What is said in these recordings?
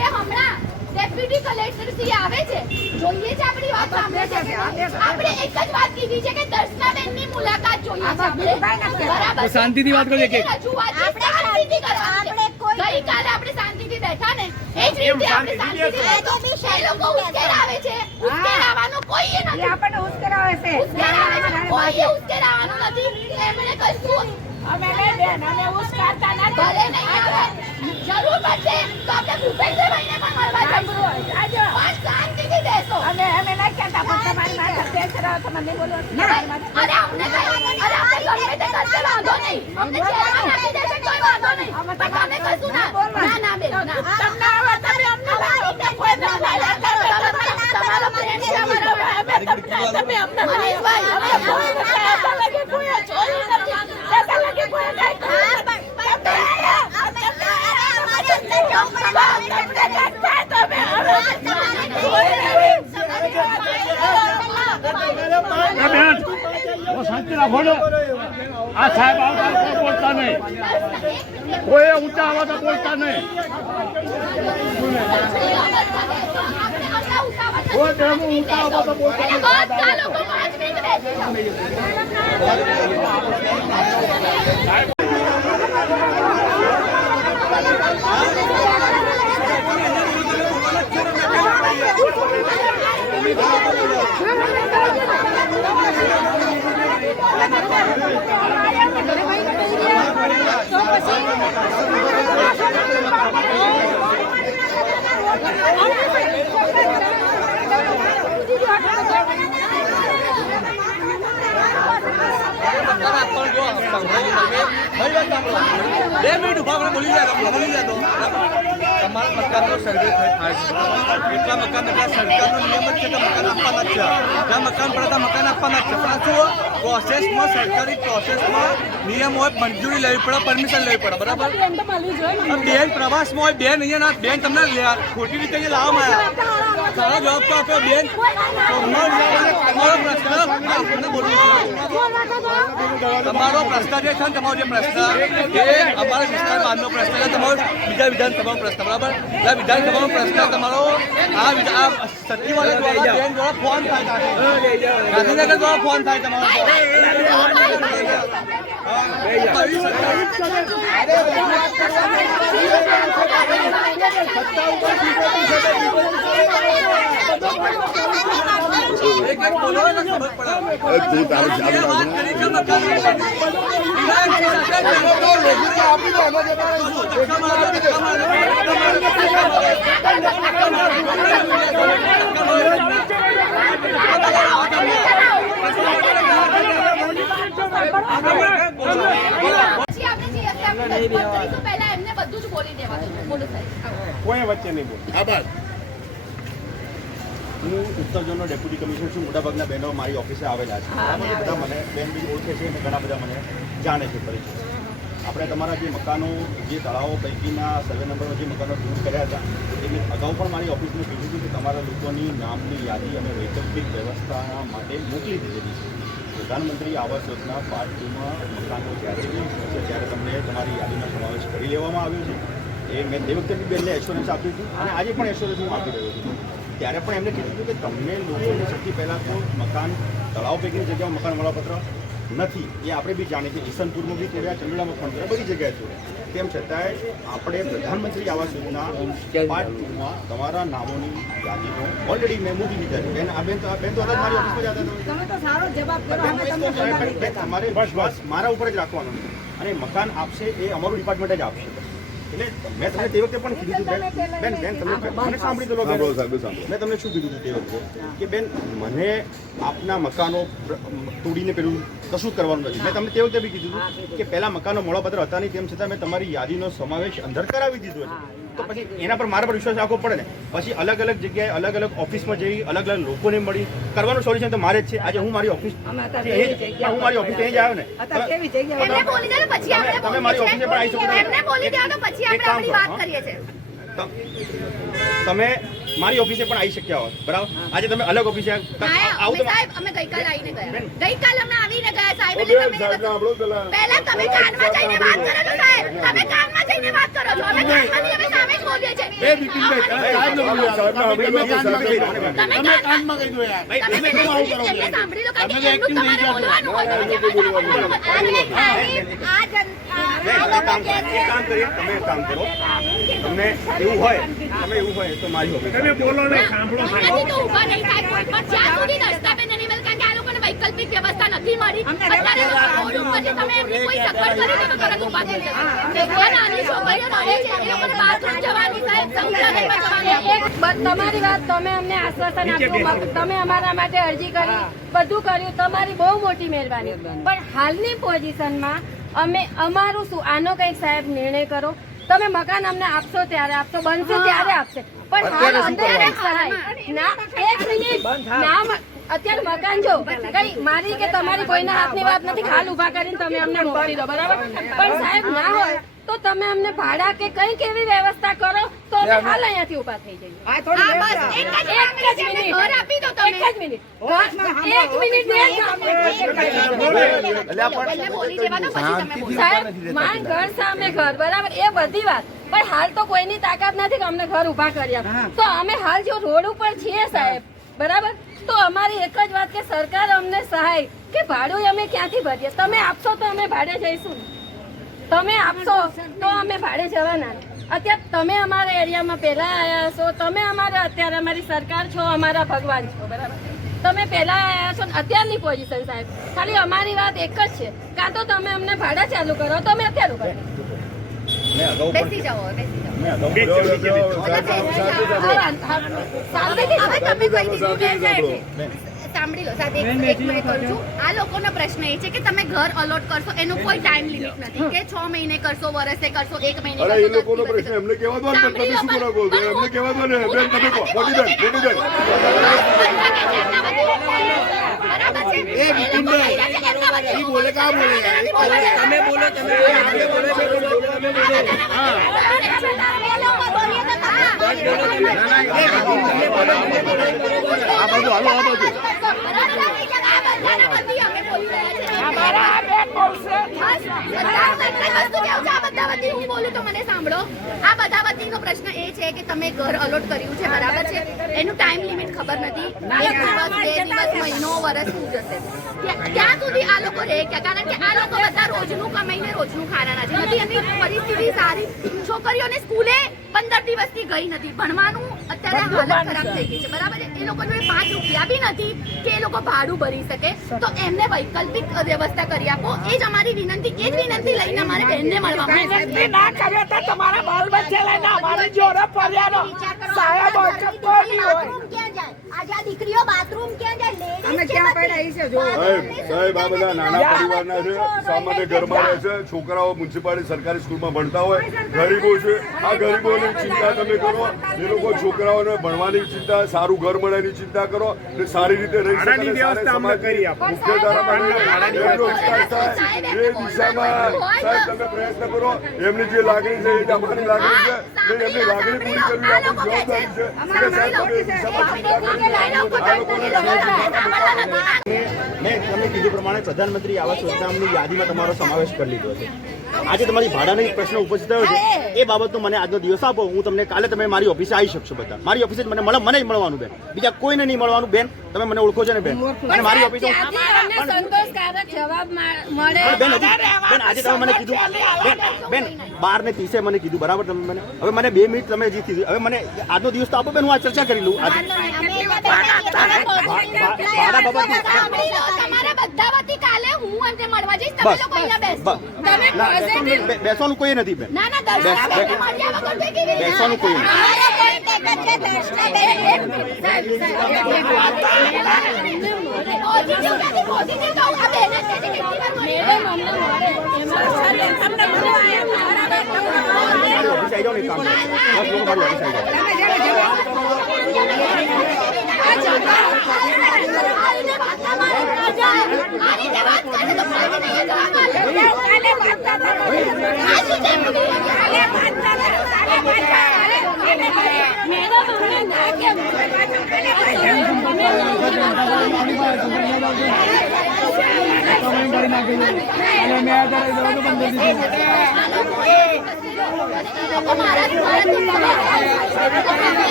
કે હમણાં deputy collector Shri આવે છે, જોઈએ છે આપણી વાત સાંભળે છે. આપણે એક જ વાત કીધી છે કે દર્શનાબેનની મુલાકાત જોઈએ છે આપણે, બરાબર? શાંતિથી વાત કરીએ કે આપણે શાંતિથી કરવાની છે. ગઈકાલે આપણે શાંતિથી બેઠા ને, એ જ રીતે આપણે શાંતિથી બેઠો. એ લોકો ઉશ્કેરાવે છે, ઉશ્કેરાવાનું કોઈ નથી. આપણને ઉશ્કેરાવે છે, કોઈ ઉશ્કેરાવાનું નથી. એમણે કશું અમે ઉશ્કેરતા નથી. ભલે નહીં આવે, જરૂર પડશે તો આપણે ભૂપેન્દ્રભાઈને પણ મળવા જઈશું. પણ શાંતિથી બેસો. અમે નહીં કહેતા, પણ તમારી માથે કેસ કરાવો તો મને બોલો. અરે અમને ગમે તે કરશે, વાંધો નહીં. અમને ચેરમેન આપી દેશે કોઈ વાંધો નહીં. પણ તમે કશું ના બેન, ના. તમને આવા તમે અમને કોઈ ના તમારો ફ્રેન્ડ છે અમારો. તમે અમને મનીષભાઈ, અમે કોઈ નથી લગે કોઈ જોયું નથી. એસા લગે કોઈ નહીં. શાંતિ રાખો ને. આ સાહેબ આવતા કોઈ બોલતા નહીં, કોઈ ઊંચા આવાજ બોલતા નહીં. કોઈ તેનું ઊંચા આવાજ બોલતા નહીં. બોલી જાય તો તમારા મકાનનો સર્વે થાય છે. એટલા મકાન સરકારનો નિયમ જ છે કે મકાન આપવાના જ છે. જ્યાં મકાન પડે ત્યાં મકાન આપવાના જ છે. પણ શું પ્રોસેસમાં, સરકારી પ્રોસેસમાં નિયમ હોય, મંજૂરી લેવી પડે, પરમિશન લેવી પડે, બરાબર? બેન પ્રવાસમાં હોય, બેન અહીંયા બેન તમને ખોટી રીતે લાવવામાં આવ્યા. સારો જવાબ તો આપો બેન. તમારો પ્રશ્ન તમારો પ્રશ્ન જે છે ને, તમારો જે પ્રશ્ન એ અમારા વિસ્તાર બહારનો પ્રશ્ન છે, તમારો બીજા વિધાનસભાનો પ્રશ્ન, બરાબર? એટલે વિધાનસભાનો પ્રશ્ન તમારો આ સચિવાલય દ્વારા બેન દ્વારા ફોન થાય, ગાંધીનગર દ્વારા ફોન થાય તમારો. કોઈ વચ્ચે નહીં બોલે. આભાર. હું ઉત્તર ઝોનનો ડેપ્યુટી કમિશનર છું. મોટાભાગના બહેનો મારી ઓફિસે આવેલા છે. બધા મને બેન બી ઓળખે છે અને ઘણા બધા મને જાણે છે, પરિચય. આપણે તમારા જે મકાનો, જે તળાવો પૈકીના સર્વે નંબરમાં જે મકાનો દૂર કર્યા હતા, એ મેં અગાઉ પણ મારી ઓફિસમાં કીધું હતું કે તમારા લોકોની નામની યાદી અમે વૈકલ્પિક વ્યવસ્થા માટે મોકલી દીધેલી છે. પ્રધાનમંત્રી આવાસ યોજના પાર્ટ 2માં મકાનો જ્યારે ત્યારે તમને તમારી યાદીનો સમાવેશ કરી લેવામાં આવ્યો છે. એ મેં તે વખતે બી બેનને એશ્યોરન્સ આપ્યું હતું અને આજે પણ એશ્યોરન્સ હું આપી રહ્યો છું. ત્યારે પણ એમને કીધું હતું કે તમને લોકોને સૌથી પહેલાં તો મકાન તળાવ પૈકીની જગ્યામાં મકાન મળવાપત્ર નથી, એ આપણે બી જાણીએ છીએ. ઈસનપુરમાં બી તોડ્યા, ચંડોળામાં પણ તોડ્યા, બધી જગ્યાએ તોડ્યા. તેમ છતાંય આપણે પ્રધાનમંત્રી આવાસ યોજના પાર્ટ 2માં તમારા નામોની યાદીનો ઓલરેડી મેં મૂકી દીધા છે. બેન આ બેન તો મારી ઓફિસમાં જતા તમે તો સારો જવાબ તમારે બસ મારા ઉપર જ રાખવાનો અને મકાન આપશે એ અમારું ડિપાર્ટમેન્ટ જ આપશે. એટલે મેં તમને તે વખતે પણ કીધું બેન તમે મને સાંભળી તો લો. મેં તમને શું કીધું હતું તે વખતે કે બેન મને આપના મકાનો તોડીને પેલું કશું કરવાનું નથી. મેં તમને તે વખતે બી કીધું હતું કે પહેલાં મકાનો મળવાપત્ર હતા નહીં, તેમ છતાં મેં તમારી યાદીનો સમાવેશ અંદર કરાવી દીધો છે. તો પછી એના પર મારા પર વિશ્વાસ રાખવો પડે ને. પછી અલગ અલગ જગ્યાએ અલગ અલગ ઓફિસમાં જઈ અલગ અલગ લોકોને મળી કરવાનું સોલ્યુશન તો મારે જ છે. આજે હું મારી ઓફિસ અહીં જ આવ્યો ને, તમે મારી ઓફિસે પણ આવી શકો. તમે મારી ઓફિસે પણ આવી શક્યા હોત, બરાબર? આજે તમે અલગ ઓફિસે અમે સાહેબ અમે ગઈકાલ આવીને ગયા. ગઈકાલ અમે આવીને ગયા સાહેબ. પહેલા તમે કાનમાં જઈને વાત કરો છો સાહેબ. તમે કાનમાં જઈને વાત કરો છો. અમે કાનમાંથી અમે સામે જ બોલીએ છીએ. એ બિપિનભાઈ, સાહેબને બોલ્યા. તમે કાનમાં કહી દો યાર. તમે કાનમાં કહી દો યાર. તમે એમને સાંભળી લો કારણ કે એમનું તમારે બોલવાનું હોય. એક કામ કરીએ, તમે એક કામ કરો, તમને એવું હોય તો મારી ઓફિસ તમે બોલો ને, સાંભળો. હજી તો ઊભા નહીં થાય કોઈ પણ. જ્યાં સુધી રસ્તાબેન નહીં મળે કારણ કે આ લોકોને વૈકલ્પિક વ્યવસ્થા નથી મળી. અત્યારે રોડ ઉપરથી તમે એમની કોઈ સગવડ કરી દો તો તરત ઊભા થઈ જશે. આ નાની છોકરીઓ રડે છે, એ લોકોને બાથરૂમ જવાનું સાહેબ, શૌચાલયમાં જવાનું. તમારી વાત તમે અમને આશ્વાસન આપ્યું, તમે અમારા માટે અરજી કરી, બધું કર્યું, તમારી બહુ મોટી મહેરબાની. પણ હાલની પોઝિશનમાં અમે અમારું શું, આનો કંઈક સાહેબ નિર્ણય કરો. તમે મકાન અમને આપશો ત્યારે આપશો, બનશે ત્યારે આપશે, પણ હાલ અંદર એક સહાય ના, એક મિનિટ ના, અત્યારે મકાન જો કઈ મારી કે તમારી કોઈના હાથની વાત નથી, હાલ ઉભા કરીને તમે અમને મોકલી દો, બરાબર? પણ સાહેબ ના હોય તો તમે અમને ભાડા કે કંઈક એવી વ્યવસ્થા કરો તો અમે હાલ અહીંયાથી ઉભા થઈ જઈએ. હા, બસ એક જ મિનિટ ઘર આપી દો તમે. એક જ મિનિટ, એક મિનિટ પહેલા બોલી દેવા દો, પછી તમે બોલો. સાહેબ માં ઘર સામે ઘર, બરાબર, એ બધી વાત, પણ હાલ તો કોઈની તાકાત નથી કે અમને ઘર ઉભા કરી આપે. તો અમે હાલ જો રોડ ઉપર છીએ સાહેબ, બરાબર, તો અમારી એક જ વાત કે સરકાર અમને સહાય કે ભાડું અમે ક્યાંથી ભરીએ. તમે આપશો તો અમે ભાડે જઈશું, તમે આપશો તો અમે ભાડે જવાના. અત્યારે તમે અમારા એરિયામાં પહેલા આવ્યા છો, તમે અમારા અત્યારે અમારી સરકાર છો, અમારા ભગવાન છો, બરાબર? તમે પહેલા આવ્યા છો, અત્યારની પોઝિશન સાહેબ, ખાલી અમારી વાત એક જ છે, કાં તો તમે અમને ભાડા ચાલુ કરો તો અમે અત્યારે ઉભા રહીએ. બેસી જાઓ, બેસી જાઓ. મેં અગાઉ સાંભળી લો સાહેબ, એક મિનિટ કરું છું. આ લોકોનો પ્રશ્ન એ છે કે તમે ઘર અલોટ કરશો, એનો કોઈ ટાઈમ લિમિટ નથી કે 6 મહિને કરશો, વર્ષે કરશો, 1 મહિને કરશો. એ લોકોનો પ્રશ્ન એમને કહેવા દો ને, પણ તમે શું કરો બોલો, એમને કહેવા દો ને. બેન તમે કહો, મોટી બેન. બરાબર છે. એ બિપિનભાઈ, ઈ બોલે કા બોલે યાર? તમે બોલો, તમે હા. આ બાજુ હાલો, આ બાજુ. આ બધા વતીનો પ્રશ્ન એ છે કે તમે ઘર અલોટ કર્યું છે, બરાબર છે, એનું ટાઈમ લિમિટ ખબર નથી, 1 દિવસ, 2 દિવસ, મહિનો, વર્ષ શું જશે, ત્યાં સુધી આ લોકો રહે કે કારણ કે આ લોકો બધા રોજનું કમાઈને રોજનું ખાવાના છે. નથી એની પરિસ્થિતિ સારી, છોકરીઓને સ્કૂલે 15 દિવસથી ગઈ નથી, ભણવાનું અત્યારે હાલત ખરાબ થઈ ગઈ છે, બરાબર છે. એ લોકો જોડે 5 રૂપિયા બી નથી કે એ લોકો ભાડું ભરી શકે, તો એમને વૈકલ્પિક વ્યવસ્થા કરી આપો. એ જ અમારી વિનંતી, એ જ વિનંતી લઈને અમારે બહેનને મળવા તમારા બાલ બચ્ચા લઈને અમારી જોડે ફર્યાનો સાહેબ કોઈ હોય. આજે આ દીકરીઓ બાથરૂમ ક્યાં જાય? અમે ક્યાં પડાઈ છે જો સાહેબ આ બધા નાના પરિવારના છે, સામાન્ય ઘરમાં રહે છે, છોકરાઓ મ્યુનિસિપાલિટી સરકારી સ્કૂલમાં ભણતા હોય, ગરીબો છે. આ ગરીબોની ચિંતા તમે કરો, એ લોકો છોકરાઓને ભણવાની ચિંતા, સારું ઘર મળે એની ચિંતા કરો, ને સારી રીતે રહી શકે, મુખ્યધારામાં એટલો વિકાસ થાય એ દિશામાં સાહેબ તમે પ્રયત્ન કરો. એમની જે લાગણી છે એ જ અમારી લાગણી છે, એમની લાગણી પૂરી કરવી આપણી જવાબદારી છે. સાહેબ તમે એ દિશામાં ચિંતા કરી. મેં તમને કીધું પ્રમાણે પ્રધાનમંત્રી આવાસ યોજનાની યાદીમાં તમારો સમાવેશ કરી લીધો છે. આજે તમારી ભાડાનો એક પ્રશ્ન ઉપસ્થિત થયો છે, એ બાબતનો મને આજનો દિવસ આપો, હું તમને કાલે તમે મારી ઓફિસે આવી શકશો. બધા મારી ઓફિસે મને જ મળવાનું બેન, બીજા કોઈને નહીં મળવાનું બેન. તમે મને ઓળખો છો ને બેન, અને મારી ઓફિસે સંતોષકારક જવાબ મળે. બેન આજે તમે મને કીધું બેન 12:30 મને કીધું, બરાબર? તમે મને હવે મને 2 મિનિટ તમે હજી કીધું, હવે મને આજનો દિવસ તો આપો બેન, હું આ ચર્ચા કરી લઉં. બેસવાનું કોઈ નથી બેન, બેસવાનું કોઈ નથી. ઓફિસ આવી જાઓ ને, કામ બસ લોકો મારી ઓફિસ આવી જાઓ.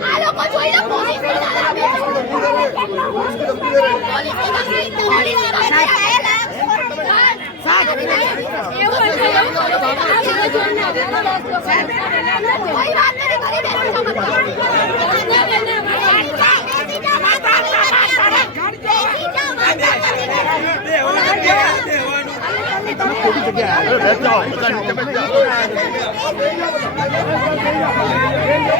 આ લોકો જોઈને પોલીસ કોઈ વાત નથી કરી બેસો બધા નીચે બેસી જાઓ.